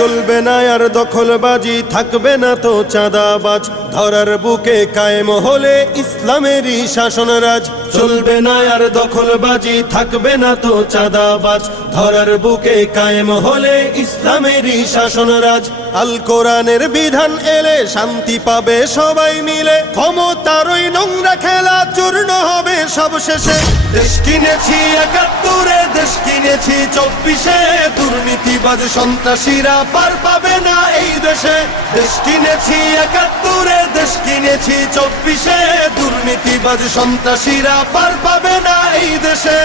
চলবে না আর দখলবাজি, থাকবে না তো চাঁদাবাজ, ধরার বুকে কায়েম হলে ইসলামেরই শাসনরাজ। চলবে না আর দখলবাজি, থাকবে না তো চাঁদাবাজ, ধরার বুকে কায়েম হলে ইসলামেরই শাসনরাজ। আল কোরআনের বিধান এলে শান্তি পাবে সবাই মিলে, ক্ষমতার ওই নোংরা খেলা চূর্ণ হবে সব শেষে। দেশ কিনেছি ৭১, দেশ কিনেছি ২৪, দুর্নীতিবাজ সন্ত্রাসীরা পার পাবে না এই দেশে। দেশ কিনেছি ৭১, দেশ কিনেছি ২৪, দুর্নীতিবাজ সন্ত্রাসীরা পার পাবে না এই দেশে।